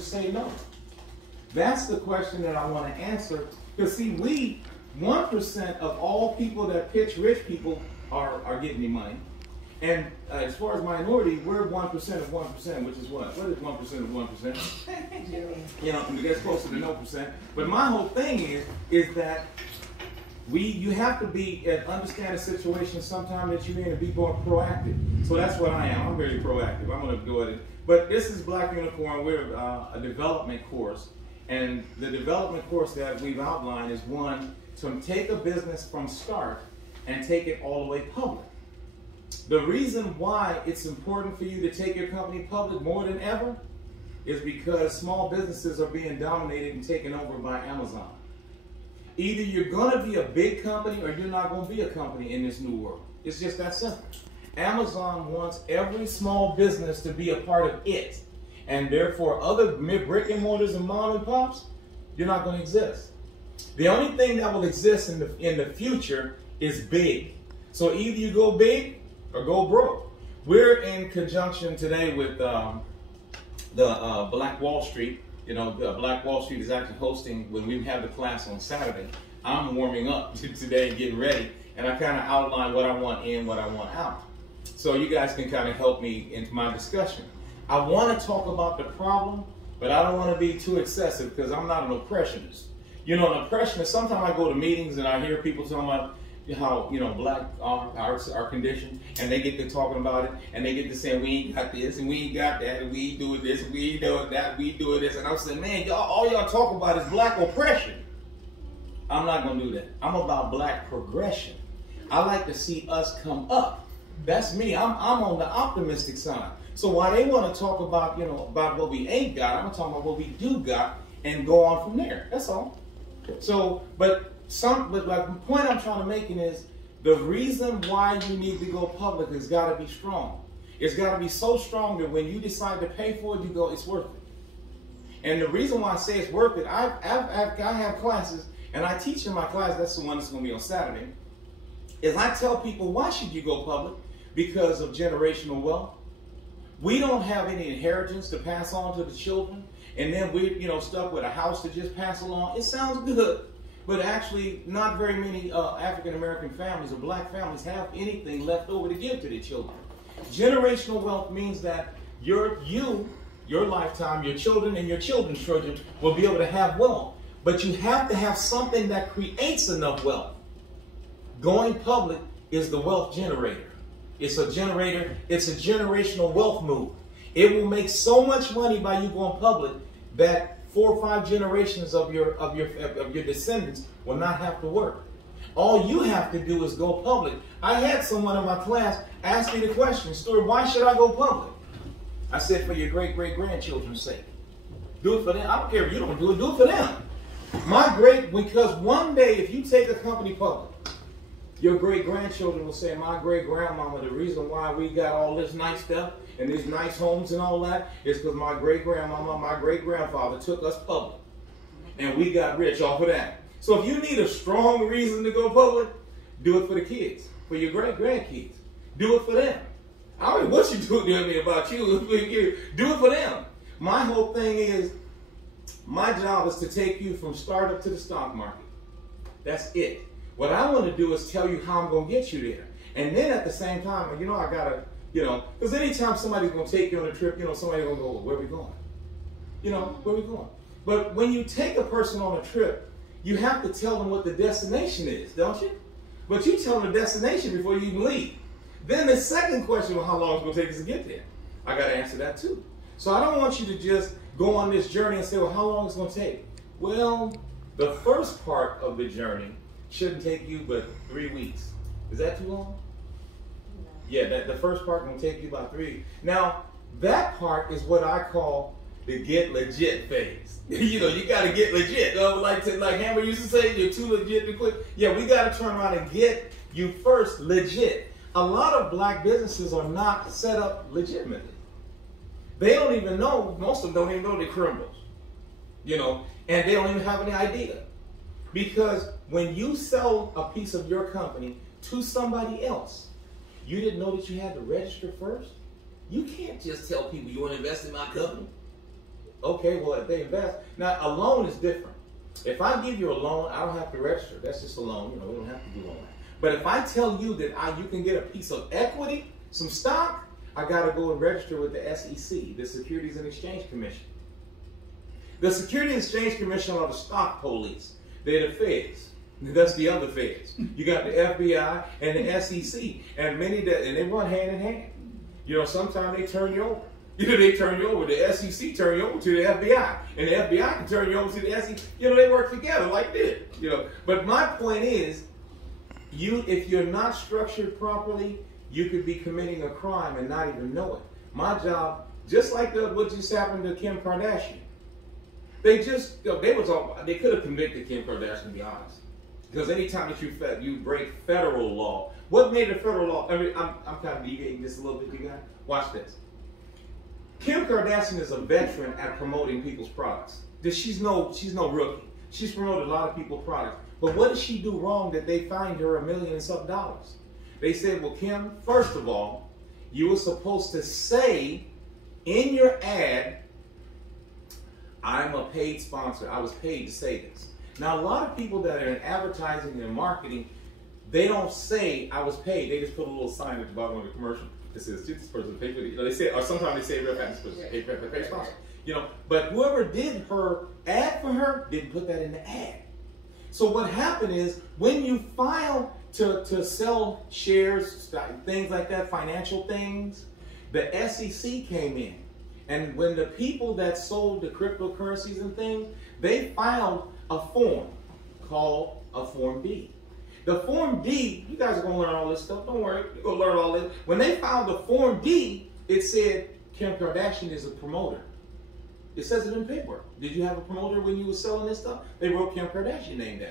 say no? That's the question that I want to answer. Because see, 1% of all people that pitch rich people are getting the money. And as far as minority, we're 1% of 1%, which is what? What is 1% of 1%? You know, that's closer to no percent. But my whole thing is that you have to understand a situation sometimes that you're in and be more proactive. So that's what I am. I'm very proactive. I'm going to go at it. But this is Black Unicorn. We're a development course. And the development course that we've outlined is one, to take a business from start and take it all the way public. The reason why it's important for you to take your company public more than ever is because small businesses are being dominated and taken over by Amazon. Either you're going to be a big company or you're not going to be a company in this new world. It's just that simple. Amazon wants every small business to be a part of it. And therefore, other brick and mortars and mom and pops, you're not going to exist. The only thing that will exist in the future is big. So either you go big or go broke. We're in conjunction today with the Black Wall Street. You know, Black Wall Street is actually hosting, when we have the class on Saturday, I'm warming up today and getting ready. And I kind of outline what I want in, what I want out. So you guys can kind of help me into my discussion. I want to talk about the problem, but I don't want to be too excessive because I'm not an oppressionist. You know, an oppressionist, sometimes I go to meetings and I hear people talking about how, you know, black are conditioned, and they get to talking about it, and they get to saying, we ain't got this, and we ain't got that, and we ain't doing this, and we ain't doing that, we doing this. And I'm saying, man, all y'all talk about is black oppression. I'm not going to do that. I'm about black progression. I like to see us come up. That's me. I'm on the optimistic side. So while they want to talk about, you know, about what we ain't got, I'm talking about what we do got and go on from there. That's all. So, but like the point I'm trying to make is the reason why you need to go public has got to be strong. It's got to be so strong that when you decide to pay for it, you go, it's worth it. And the reason why I say it's worth it, I have classes, and I teach in my class, that's the one that's going to be on Saturday, is I tell people, why should you go public? Because of generational wealth. We don't have any inheritance to pass on to the children, and then we're, you know, stuck with a house to just pass along. It sounds good, but actually not very many African-American families or black families have anything left over to give to their children. Generational wealth means that your lifetime, your children and your children's children will be able to have wealth, but you have to have something that creates enough wealth. Going public is the wealth generator. It's a generator. It's a generational wealth move. It will make so much money by you going public that 4 or 5 generations of your descendants will not have to work. All you have to do is go public. I had someone in my class ask me the question, Stuart, why should I go public? I said, for your great-great-grandchildren's sake. Do it for them. I don't care if you don't do it for them. Because one day if you take a company public, your great-grandchildren will say, my great-grandmama, the reason why we got all this nice stuff and these nice homes and all that is because my great-grandmama, my great-grandfather took us public. And we got rich off of that. So if you need a strong reason to go public, do it for the kids, for your great-grandkids. Do it for them. I don't know what you do about you. Do it for them. My whole thing is, my job is to take you from startup to the stock market. That's it. What I want to do is tell you how I'm going to get you there. And then at the same time, you know, I got to, you know, because anytime somebody's going to take you on a trip, you know, somebody's going to go, well, where are we going? You know, where are we going? But when you take a person on a trip, you have to tell them what the destination is, don't you? But you tell them the destination before you even leave. Then the second question, well, how long is it going to take us to get there? I got to answer that too. So I don't want you to just go on this journey and say, well, how long is it going to take? Well, the first part of the journey shouldn't take you but 3 weeks. Is that too long? No. Yeah, the first part will take you about 3 weeks. Now, that part is what I call the get legit phase. You know, you got to get legit. Like Hammer used to say, you're too legit to quit. Yeah, we got to turn around and get you first legit. A lot of black businesses are not set up legitimately. They don't even know, most of them don't even know they're criminals. You know, and they don't even have any idea. Because when you sell a piece of your company to somebody else, you didn't know that you had to register first? You can't just tell people you want to invest in my company. Okay, well, if they invest, now a loan is different. If I give you a loan, I don't have to register. That's just a loan. We don't have to do all that. But if I tell you that you can get a piece of equity, some stock, I got to go and register with the SEC, the Securities and Exchange Commission. The Securities and Exchange Commission are the stock police. They're the feds. That's the other feds. You got the FBI and the SEC, and and they run hand in hand. Sometimes they turn you over. They turn you over. The SEC turn you over to the FBI, and the FBI can turn you over to the SEC. They work together like this. But my point is, if you're not structured properly, you could be committing a crime and not even know it. My job, just like what just happened to Kim Kardashian. They could have convicted Kim Kardashian, to be honest. Because anytime that you break federal law, what made the federal law? I mean, I'm kind of deviating this a little bit, you guys. Watch this. Kim Kardashian is a veteran at promoting people's products. She's no rookie. She's promoted a lot of people's products. But what did she do wrong that they fined her $1 million and some dollars? They said, well, Kim, first of all, you were supposed to say in your ad, I'm a paid sponsor. I was paid to say this. Now, a lot of people that are in advertising and marketing, they don't say I was paid. They just put a little sign at the bottom of the commercial that says this person paid for it. They say, or sometimes they say real fast, this person paid sponsor. But whoever did her ad for her didn't put that in the ad. So what happened is when you file to sell shares, things like that, financial things, the SEC came in. And when the people that sold the cryptocurrencies and things, they filed a form called a Form D. The Form D, you guys are going to learn all this stuff. Don't worry, you're going to learn all this. When they filed the Form D, it said Kim Kardashian is a promoter. It says it in paper. Did you have a promoter when you were selling this stuff? They wrote Kim Kardashian name down.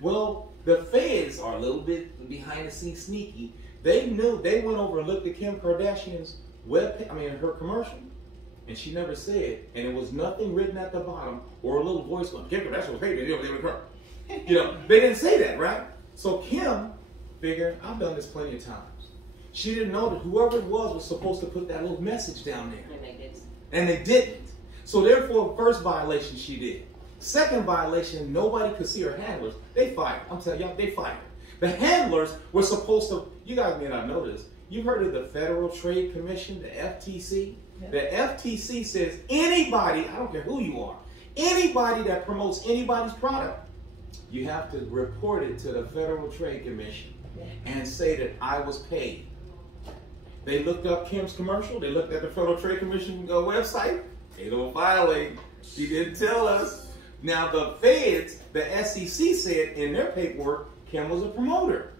Well, the feds are a little bit behind the scenes sneaky. They knew, they went over and looked at Kim Kardashian's her commercial, and she never said, and it was nothing written at the bottom or a little voice going, Kim Kardashian was paid. They didn't say that, right? So Kim figured, I've done this plenty of times. She didn't know that whoever it was supposed to put that little message down there. And they didn't. So therefore, first violation she did. Second violation, nobody could see her handlers. They fired. I'm telling y'all, they fired. The handlers were supposed to, you guys may not know this, you've heard of the Federal Trade Commission, the FTC? Yeah. The FTC says anybody, I don't care who you are, anybody that promotes anybody's product, you have to report it to the Federal Trade Commission and say that I was paid. They looked up Kim's commercial, they looked at the Federal Trade Commission website, they don't violate, she didn't tell us. Now the feds, the SEC said in their paperwork, Kim was a promoter.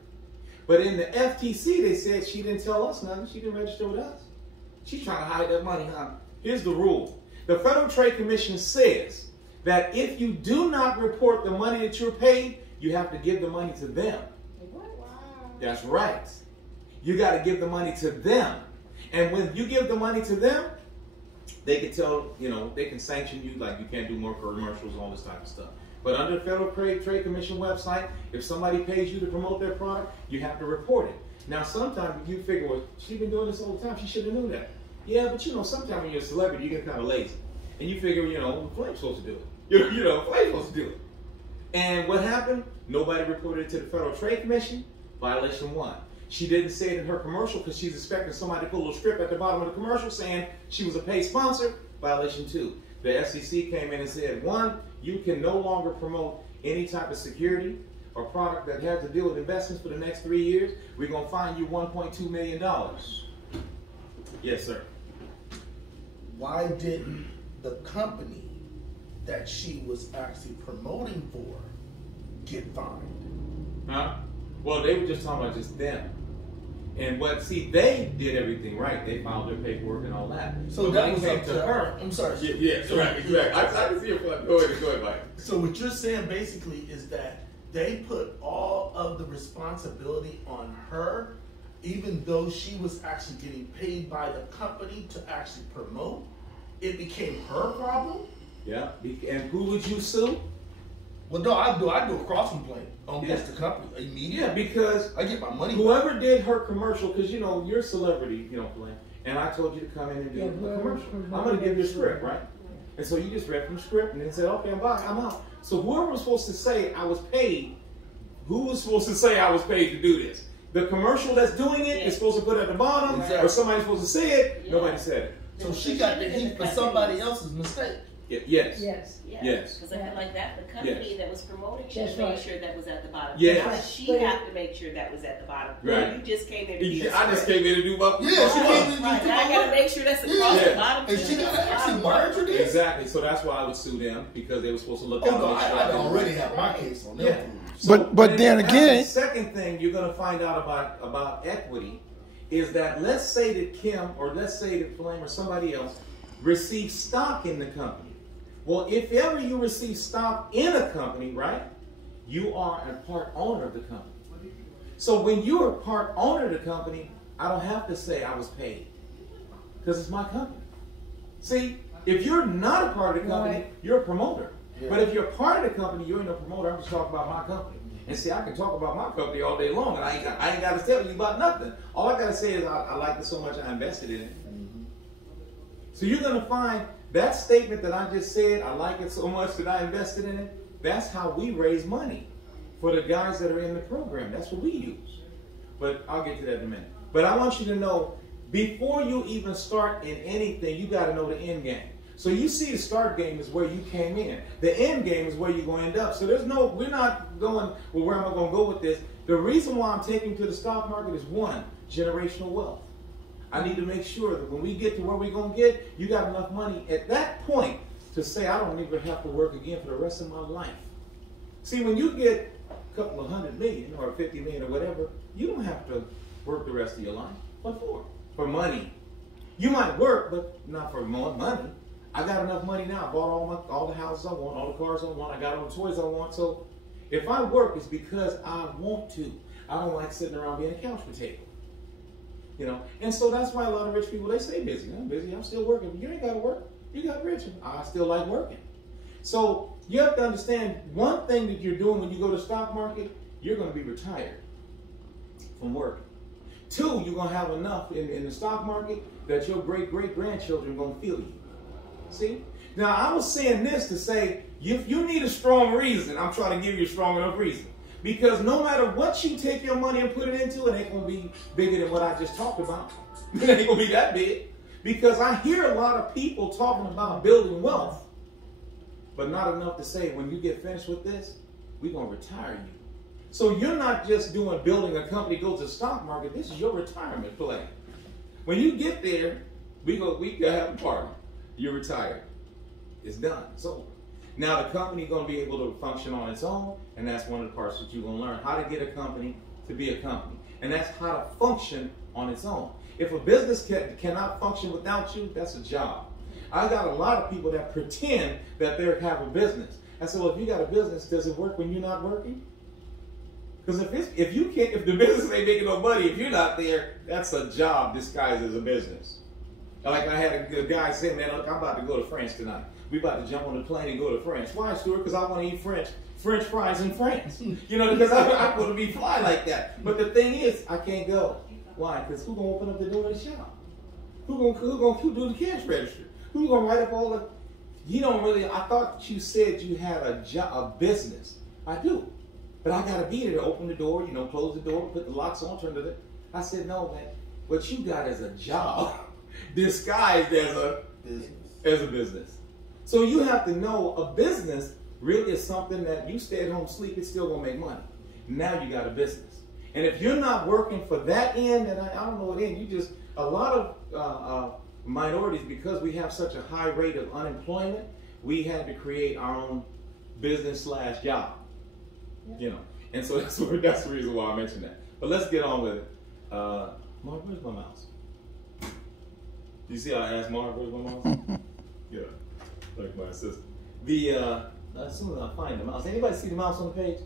But in the FTC, they said she didn't tell us nothing, she didn't register with us. She's trying to hide that money, huh? Here's the rule. The Federal Trade Commission says that if you do not report the money that you're paid, you have to give the money to them. Wow. That's right. You got to give the money to them. And when you give the money to them, they can tell, they can sanction you, like you can't do more commercials, all this type of stuff. But under the Federal Trade Commission website, if somebody pays you to promote their product, you have to report it. Now, sometimes you figure, well, she's been doing this all the time, she should have known that. Yeah, but sometimes when you're a celebrity, you get kind of lazy. And you figure, Flame's supposed to do it. Flame's supposed to do it. And what happened? Nobody reported it to the Federal Trade Commission. Violation 1. She didn't say it in her commercial because she's expecting somebody to put a little script at the bottom of the commercial saying she was a paid sponsor. Violation 2. The SEC came in and said, 1, you can no longer promote any type of security or product that has to deal with investments for the next 3 years. We're going to fine you $1.2 million. Yes, sir. Why didn't the company that she was actually promoting for get fined? Huh? Well, they were just talking about just them. And they did everything right. They filed their paperwork and all that. So that was up to her. I'm sorry. Yes, right, exactly. I can see your point. Go ahead, Mike. So what you're saying basically is that they put all of the responsibility on her, even though she was actually getting paid by the company to actually promote. It became her problem. Yeah. And who would you sue? Well, no, I do a cross complaint against the company immediately. Yeah, because I get my money. Whoever did her commercial, because you're a celebrity, Blaine, and I told you to come in and do a commercial. I'm going to give you a script, right? And so you just read from the script and then said, okay, I'm out. So whoever was supposed to say I was paid, who was supposed to say I was paid to do this? The commercial that's doing it is supposed to put it at the bottom, or somebody's supposed to say it. Nobody said it. So she got the heat for somebody else's mistake. Yes. Because I feel like that the company that was promoting should have made sure that was at the bottom. Yes. She had to make sure that was at the bottom. Right. You just came in to do I just came in to do my she came in to do I gotta make sure that's across the bottom. And she gotta actually monitor this. Exactly. So that's why I would sue them, because they were supposed to look Oh out. no, I already have my case on them. Yeah. So, but then again, the second thing you're going to find out about equity is that, let's say that Kim, or let's say that Flame or somebody else receives stock in the company. Well, if ever you receive stock in a company, right, you are a part owner of the company. So when you're a part owner of the company, I don't have to say I was paid, because it's my company. See, if you're not a part of the company, you're a promoter. Yeah. But if you're part of the company, you ain't no promoter. I'm just talking about my company. And see, I can talk about my company all day long, and I ain't got to tell you about nothing. All I got to say is I like it so much I invested in it. Mm-hmm. So you're going to find that statement that I just said, I like it so much that I invested in it, that's how we raise money for the guys that are in the program. That's what we use. But I'll get to that in a minute. But I want you to know, before you even start in anything, you got to know the end game. So you see the start game is where you came in. The end game is where you're going to end up. So we're not going, well, where am I going to go with this? The reason why I'm taking to the stock market is, one, generational wealth. I need to make sure that when we get to where we're going to get, you got enough money at that point to say, I don't even have to work again for the rest of my life. See, when you get a couple of $100 million or 50 million or whatever, you don't have to work the rest of your life. What for? For money. You might work, but not for more money. I got enough money now. I bought all the houses I want, all the cars I want. I got all the toys I want. So if I work, it's because I want to. I don't like sitting around being a couch potato. You know, and so that's why a lot of rich people, they stay busy. I'm busy. I'm still working. But you ain't got to work. You got rich. I still like working. So you have to understand, one thing that you're doing when you go to the stock market, you're going to be retired from working. Two, you're going to have enough in the stock market that your great-great-grandchildren are going to feel you. See? Now, I was saying this to say, if you need a strong reason, I'm trying to give you a strong enough reason. Because no matter what you take your money and put it into, it ain't going to be bigger than what I just talked about. It ain't going to be that big. Because I hear a lot of people talking about building wealth, but not enough to say, when you get finished with this, we're going to retire you. So you're not just building a company, go to the stock market. This is your retirement plan. When you get there, we can have a party. You're retired. It's done. It's over. Now the company is going to be able to function on its own, and that's one of the parts that you're going to learn, how to get a company to be a company. And that's how to function on its own. If a business cannot function without you, that's a job. I got a lot of people that pretend that they have a business. I said, well, if you got a business, does it work when you're not working? Because if the business ain't making no money, if you're not there, that's a job disguised as a business. Like I had a guy say, man, look, I'm about to go to France tonight. We about to jump on the plane and go to France. Why, Stuart? Because I want to eat French fries in France. You know, because I want to be fly like that. But the thing is, I can't go. Why? Because who's going to open up the door of the shop? Who's going to do the cash register? Who's going to write up all the... You don't really... I thought you said you had a business. I do. But I got to be there to open the door, you know, close the door, put the locks on, turn it. I said, no, man. What you got is a job disguised as a business. So you have to know a business really is something that you stay at home, sleep, it's still going to make money. Now you got a business. And if you're not working for that end, and I don't know what end, you just... A lot of minorities, because we have such a high rate of unemployment, we had to create our own business/job. Yeah. You know, and so that's the reason why I mentioned that. But let's get on with it. Mark, where's my mouse? You see how I asked Mark, where's my mouse? Yeah, like my assistant. As soon as I find the mouse, anybody see the mouse on the page?